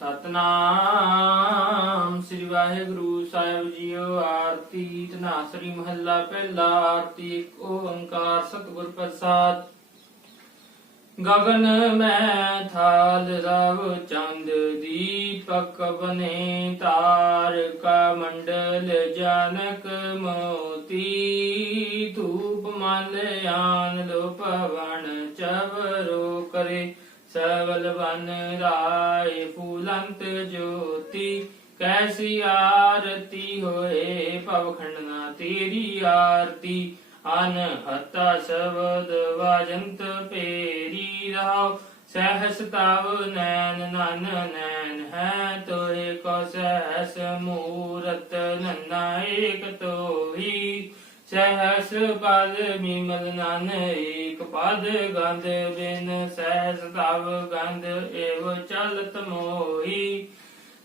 ਸਤਨਾਮ। ਸ੍ਰੀ ਵਾਹਿਗੁਰੂ ਸਾਹਿਬ ਜੀਓ, ਆਰਤੀ ਤਨਾਸਰੀ ਮਹੱਲਾ ਪਹਿਲਾ ਆਰਤੀ, ਇੱਕ ਓੰਕਾਰ ਸਤਿਗੁਰ ਪ੍ਰਸਾਦ। ਗਗਨ ਮੈਂ ਥਾਲ ਰਵ ਚੰਦ, ਦੀਪਕ ਬਨੇ ਤਾਰਕਾ ਮੰਡਲ ਜਨਕ ਮੋਤੀ। ਧੂਪ ਮਲ ਆਨ ਲੋ ਪਵਨ ਚਵਰੋ ਕਰੇ। ਸਵਲ ਬਨ ਰਾਏ ਫੂਲੰਤ ਜੋਤੀ, ਕੈਸੀ ਆਰਤੀ ਹੋਏ ਪਵਖੰਡਨਾ ਤੇਰੀ ਆਰਤੀ। ਅਨ ਹਤਾ ਸ਼ਬਦ ਵਾਜੰਤ ਪੇਰੀ ਰਹਾਉ ਸਹਸ ਤਵ ਨੈਨ ਨਨ ਨੈਨ ਹੈ ਤੋਏ ਕੋ ਸਹਸ ਮੂਰਤ ਨੰਨਾ ਏਕ ਤੋਹੀ। ਸਹਸ ਪਦ ਮਿਮਲ ਨਨ, ਏਕ ਪਦ ਗੰਧ ਬਿਨ ਸਹਸ ਤਵ ਗੰਧ, ਏਵ ਚਲਤ ਮੋਹੀ।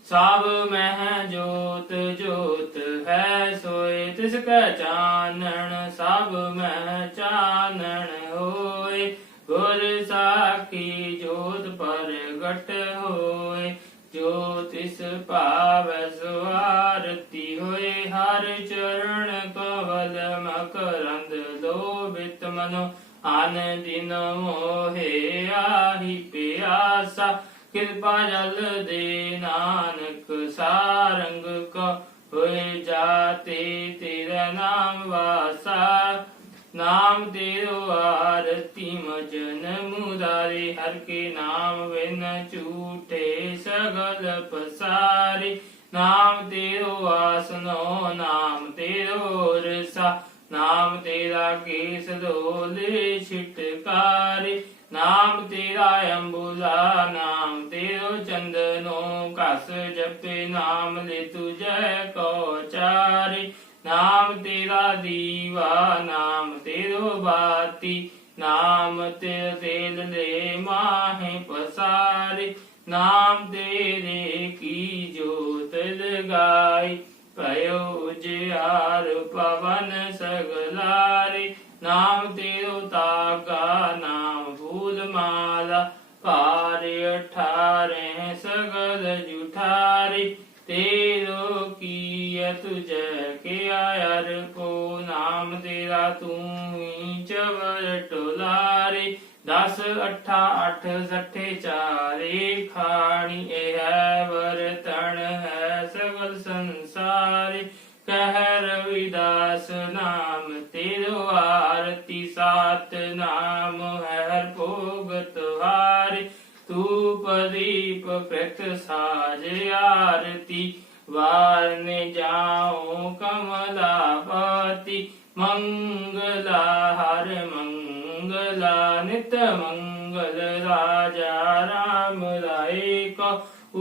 ਸਭ ਮਹਿ ਜੋਤ ਜੋਤ ਹੈ, ਸੋਏ ਤਿਸ ਕੈ ਚਾਨਣ, ਸਭ ਮਹਿ ਚਾਨਣ ਹੋਏ। ਗੁਰ ਸਾਖੀ ਜੋਤ ਪ੍ਰਗਟ ਹੋਏ, ਜੋ ਤਿਸ ਭਾਵੈ ਸੁਆਰਤੀ ਹੋਏ ਹਰ ਚਰਨ ਕਵਲ ਮਕਰੰਦ ਲੋਭਿਤ ਮਨੋ ਆਨ ਦਿਨ ਮੋਹਿ ਆਹੀ ਪਿਆਸਾ। ਕਿਰਪਾ ਜਲ ਦੇ ਨਾਨਕ, ਸਾਰੰਗ ਕੋ ਹੋਏ ਜਾਤੇ ਤੇਰਾ ਨਾਮ ਵਾਸਾ। ਨਾਮ ਤੇਰੋ ਆਰਤੀ ਮਜਨ ਮੁਰਾਰੇ, ਹਰ ਕੇ ਨਾਮ ਵਿਨ ਝੂਠੇ ਸਗਲ ਪਸਾਰੇ। ਨਾਮ ਤੇਰੋ ਆਸਨੋ ਨਾਮ ਤੇਰੋ ਰਸਾ। ਨਾਮ ਤੇਰਾ ਕੇਸ ਦੋਲੇ ਛਿਟਕਾਰੇ। ਨਾਮ ਤੇਰਾ ਅੰਬੁਲਾ, ਨਾਮ ਤੇਰੋ ਚੰਦਨੋ। ਕਸ ਜਪੇ ਨਾਮ ਲੈ ਤੁਜੈ ਕੋ ਚਾਰੇ। ਨਾਮ ਤੇਰਾ ਦੀਵਾ, ਨਾਮ ਤੇਰੋ ਬਾਤੀ। ਨਾਮ ਤੇ ਤੇਲ ਲੈ ਮਾਹੇ ਪਸਾਰੇ। ਨਾਮ ਤੇਰੇ ਕੀ ਜੋਤ ਲਗਾਈ? ਭਇਓ ਉਜਿਆਰ ਪਵਨ ਸਗਲਾਰੇ, ਨਾਮ ਤੇਰੋ ਤਾਗਾ ਨਾਮ ਫੂਲ ਮਾਲਾ। ਭਾਰ ਅਠਾਰੇ ਸਗਲ ਜੁਠਾਰੇ, ਤੇਰੋ ਕੀਯ ਤੁਝੈ ਕੇ ਆਇਰ ਕੋ ਨਾਮ ਤੇਰਾ ਤੂੰ ਹੀ ਚਵਰ ਟੋਲਾਰੇ ਦਸ ਅਠਾ ਅਠ ਸੱਠੇ ਚਾਰੇ ਖਾਣੀ ਇਹ ਹੈ ਵਰਤਣ ਹੈ ਸਗਲ ਸੰਸਾਰੇ। ਕਹਿ ਰਵਿਦਾਸ ਨਾਮ ਤੇਰੋ ਆਰਤੀ ਸਾਤ ਨਾਮ ਹੈ ਹਰ ਭੋਗ ਤੁਹਾਰੇ ਤੂਪ ਦੀਪ ਪ੍ਰਤ ਸਾਜ ਆਰਤੀ ਵਾਰਨੇ ਜਾਉ ਕਮਲਾਪਤੀ ਮੰਗਲਾ ਹਰ ਮੰਗ ला नित मङ्गल राजा राम रायक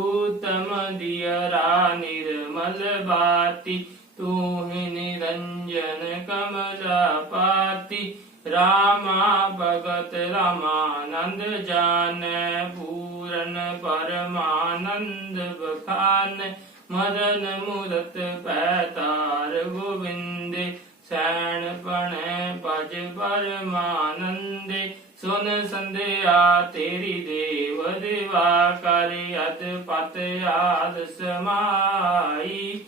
उत्तम दियरा निर्मल भाति तूहि निरञ्जन कमला पाति रामा भगत रमानन्द जान पूरन परमानन्द बखान मदन मुदत पैतार गोविन्दे ਸੈਣ ਪਣੈ ਭਜ ਪਰਮਾਨੰਦੇ, ਸੁਨ ਸੰਧਿਆ ਤੇਰੀ ਦੇਵ ਦਿਵਾ ਕਰ ਅਦ ਪਤ ਆਦ ਸਮਾਈ।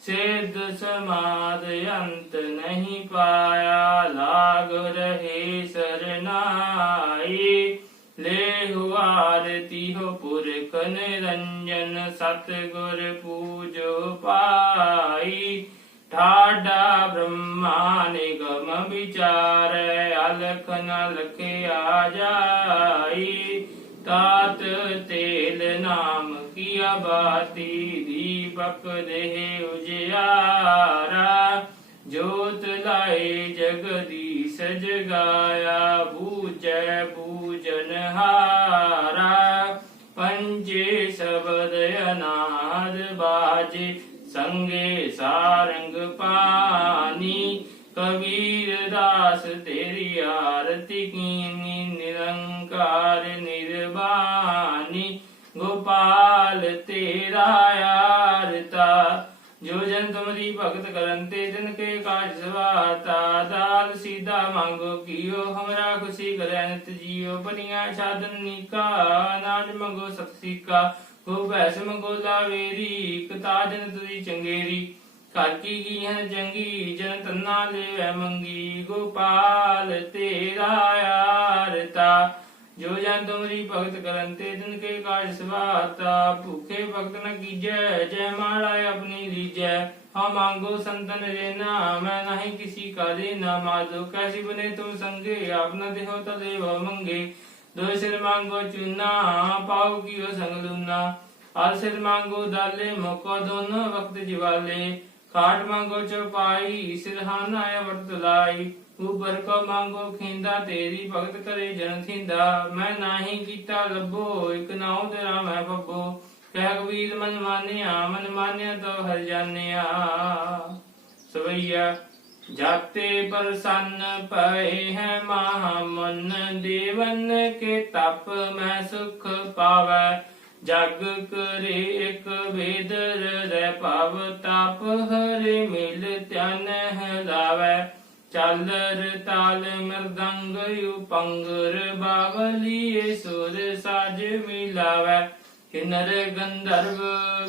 ਸਿੱਧ ਸਮਾਦ ਅੰਤ ਨਹੀਂ ਪਾਇਆ, ਲਾਗ ਰਹੇ ਸਰਨਾਈ। ਲੈ ਹੁਆਰਤੀ ਹੋ ਪੁਰਖ ਨਿਰੰਜਨ ਸਤ ਗੁਰ ਪੂਜੋ ਪਾਈ। ਠਾਡਾ ਬ੍ਰਹਮਾ ਨਿਗਮ ਵਿਚਾਰੈ, ਅਲਖ ਨ ਲਖਿਆ ਜਾਈ ਤਾਤ ਤੇਲ ਨਾਮ ਕੀਆ ਬਾਤੀ ਦੀਪਕ ਦੇਹ ਉਜਿਆਰਾ। ਜੋਤ ਲਾਏ ਜਗਦੀਸ਼ ਜਗਾਇਆ ਬੂਜੈ ਬੂਜਨ ਹਾਰਾ। ਪੰਜੇ ਸ਼ਬਦ ਅਨਾਦ ਬਾਜੇ ਸੰਗੇ ਸਾਰੰਗ ਪਾਨੀ, ਕਬੀਰ ਦਾਸ ਤੇਰੀ ਆਰਤੀ ਕੀਨੀ, ਨਿਰੰਕਾਰ ਨਿਰਵਾਨੀ ਗੋਪਾਲ ਤੇਰਾ ਆਰਤਾ, ਜੋ ਜਨ ਤੁਮਰੀ ਭਗਤ ਕਰਨ ਤੇ ਜਨ ਕੇ ਕਾਜ ਸਵਾਤਾ ਦਾਲ ਸੀਧਾ ਮੰਗੋ ਕੀਓ, ਹਮਰਾ ਖੁਸ਼ੀ ਕਰੈ ਨਿਤ ਜੀਓ ਬਨੀਆਂ ਛਾਦਨ ਨੀਕਾ ਨਾਜ ਮੰਗੋ ਸਤਿਕਾ ਹੋ ਭੈਸਮ ਗੋਲਾ ਵੇਰੀ ਕਤਾ ਜਨ ਤੁਦੀ ਚੰਗੇਰੀ। ਘਰ ਕੀ ਕੀ ਹੈ ਚੰਗੀ ਜਨ ਤੰਨਾ ਲੈ ਮੰਗੀ। ਗੋਪਾਲ ਤੇਰਾ ਆਰਤਾ, ਜੋ ਜਨ ਤੁਮਰੀ ਭਗਤ ਕਰਨ ਤੇ ਦਿਨ ਕੇ ਕਾਜ ਸਵਾਤਾ ਭੂਖੇ ਭਗਤ ਨ ਕੀਜੈ, ਜੈ ਮਾਲਾ ਆਪਣੀ ਲੀਜੈ। ਹਮ ਮੰਗੋ ਸੰਤਨ ਰੇਨਾ ਮੈਂ ਨਹੀਂ ਕਿਸੀ ਕਾ ਦੇਨਾ ਮਾਦੋ ਕੈਸੀ ਬਨੇ ਤੁਮ ਸੰਗੇ ਆਪਨਾ ਦੇਹੋ ਤਦੇਵ ਮੰਗੇ। ਦੋ ਸਿਰ ਮੰਗੋ ਚੁਨਾ ਪਾਉ ਕੀਓ ਸੰਗ ਲੁਨਾ ਆਲ ਸਿਰ ਮੰਗੋ ਦਾਲੇ, ਮੋਕੋ ਦੋਨੋਂ ਵਕਤ ਜਿਵਾਲੇ। ਖਾਟ ਮੰਗੋ ਚੌਪਾਈ ਸਿਰਹਾਨਾ ਵਰਤ ਲਾਈ। ਉਬਰ ਕੋ ਮੰਗੋ ਖਿੰਦਾ, ਤੇਰੀ ਭਗਤ ਕਰੇ ਜਨ ਥਿੰਦਾ। ਮੈਂ ਨਾਹੀ ਕੀਤਾ ਲੱਭੋ, ਇਕ ਨਾਉ ਤੇਰਾ ਮੈਂ ਬੱਬੋ ਕਹਿ ਕਬੀਰ, ਮਨ ਮਾਨਿਆ ਮਨ ਮਾਨਿਆ ਤੋ ਹਰ ਜਾਣਿਆ। ਸਵਈਆ ਜਾਤੇ ਪ੍ਰਸੰਨ ਪਏ ਹੈ ਮਹਾ ਮਨ ਦੇਵਨ ਕੇ ਤਪ ਮੈਂ ਸੁਖ ਪਾਵੈ। ਜਗ ਕਰੇ ਇੱਕ ਵੇਦ, ਹਿਰਦੈ ਭਵ ਤਪ ਹਰਿ ਮਿਲ ਧਿਆਨ ਹੈ ਲਾਵੈ। ਚਾਲਰ ਤਾਲ ਮਰਦੰਗ ਉਪੰਗਰ ਬਾਵਲੀਏ ਸੁਰ ਸਾਜ ਮਿਲਾਵੈ। ਕਿਨਰ ਗੰਧਰਵ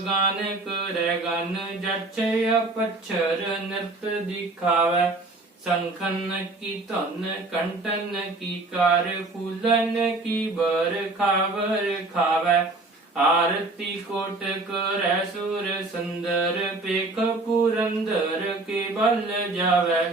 ਗਾਨ ਕਰੈ ਗਨ ਜਛੇ ਅਪਛਰ ਨਿਰਤ ਦਿਖਾਵੈ। ਸੰਖਨ ਕੀ ਧਨ, ਕੰਟਨ ਕੀ ਕਾਰ, ਫੂਲਨ ਕੀ ਬਰ ਖਾਵਰ ਖਾਵੈ। ਆਰਤੀ ਕੋਟ ਕਰੈ ਸੁਰ ਸੁੰਦਰ ਪੇਖ ਪੁਰੰਦਰ ਕੇ ਬਲ ਜਾਵੈ।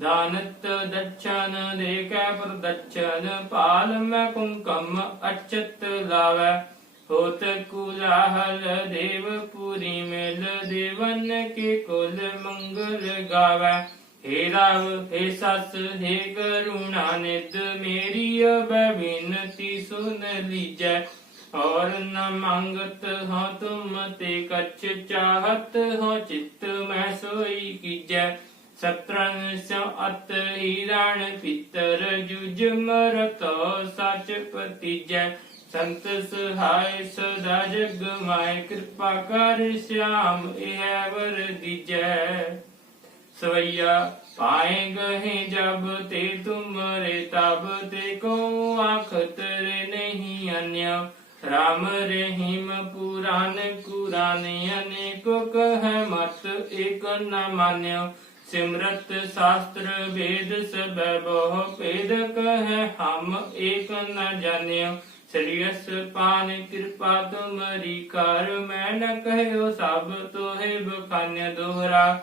ਦਾਨਤ ਦਛਨ ਦੇ ਪ੍ਰਦਛਨ, ਪਾਲ ਮੈਂ ਕੁੰਕਮ ਅਚਤ ਲਾਵੈ। ਹੋਤ ਕੁਲਾਹਲ ਦੇਵ ਪੁਰੀ ਮੇਲ ਦੇਵਨ ਕੇ ਕੁਲ ਮੰਗਲ ਗਾਵੈ ਹੇ ਰਾਵ ਹੇ ਸਤ ਹੇ ਕਰੁਣਾ ਨਿਦ ਮੇਰੀ ਅਬੈ ਬਿਨਤੀ ਸੁਨ ਲੀਜੈ ਔਰ ਨ ਮੰਗਤ ਹਾਂ ਤੁਮ ਤੇ ਕਛ ਚਾਹਤ ਹਾਂ ਚਿੱਤ ਮੈਂ ਸੋਈ ਕੀਜੈ ਸਤਰਨ ਸੋ ਅਤ ਹੀਰਣ ਪਿਤਰ ਜੁਜ ਮਰਤੋ ਸਚ ਪਤੀਜੈ ਸੰਤ ਸਹਾਇ ਸਦਾ ਜਗ ਮਾਇ, ਕਿਰਪਾ ਕਰ ਸਿਆਮ, ਇਹ ਵਰ ਦੀਜੈ। ਸਵਈਆ ਪਾਏ ਗਏ ਜਬ ਤੇ ਤੁਮਰੇ ਤਬ ਤੇ ਕੋ ਆਖਤ ਰੇ ਨਹੀਂ ਅਨਿਆ। ਰਾਮ ਰਹੀਮ ਪੁਰਾਨ ਕੁਰਾਨ, ਅਨੇਕ ਕਹੈ ਮਤ ਏਕ ਨ ਮਾਨਿਓ ਸਿਮਰਤ ਸ਼ਾਸਤਰ ਵੇਦ ਸਭ ਬਹੁ, ਭੇਦ ਕਹ ਹਮ ਏਕ ਨ ਜਾਣਿਓ ਸ੍ਰੀਅਸ ਪਾਨ ਕਿਰਪਾ ਤੁਮਰੀ ਕਰ, ਮੈਂ ਨ ਕਹਿਓ ਸਭ ਤੋਹਿ ਬਖਾਨਿ ਦੋਹਰਾ।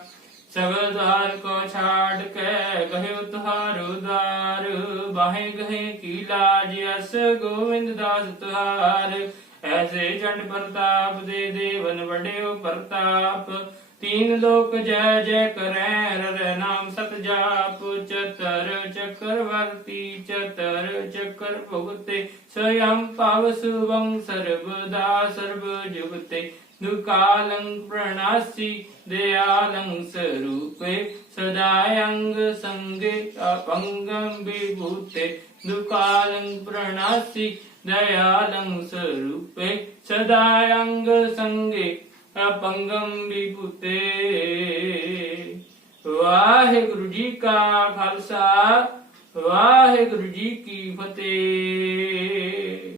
ਸਗਲ ਦਵਾਰ ਕੋ ਛਾੜ ਕੇ ਗਹਿ ਤੁਹਾਰ ਉਦਾਰ। ਬਾਹੇ ਗਹਿ ਕੀ ਲਾਜ, ਅਸ ਗੋਵਿੰਦ ਦਾਸ ਤੁਹਾਰ। ਐਸੇ ਚੰਡ ਪ੍ਰਤਾਪ ਦੇ ਦੇਵਨ ਵਡਿਓ ਪ੍ਰਤਾਪ। ਤੀਨ ਲੋਕ ਜੈ ਜੈ ਕਰੈ, ਰਰ ਨਾਮ ਸਤ ਜਾਪ, ਚਤਰ ਚੱਕਰਵਰਤੀ ਚਤਰ ਚੱਕਰ ਭੁਗਤੇ ਸਯੰ ਪਵ ਸੁਵੰ ਸਰਬਦਾ ਸਰਬ ਜੁਗਤੇ। ਦੁਕਾਲੰ ਪ੍ਰਣਾਸੀ ਦਇਆਲੰ ਸਰੂਪੇ, ਸਦਾਯੰਗ ਸੰਗੇ ਅਪੰਗੰ ਵਿਭੂਤੇ। ਦੁਕਾਲੰ ਪ੍ਰਣਾਸੀ ਦਇਆਲੰ ਸਰੂਪੇ, ਸਦਾਯੰਗ ਸੰਗੇ ਅਪੰਗੰ ਵਿਭੂਤੇ। ਵਾਹਿਗੁਰੂ ਜੀ ਕਾ ਖਾਲਸਾ ਵਾਹਿਗੁਰੂ ਜੀ ਕੀ ਫਤਿਹ।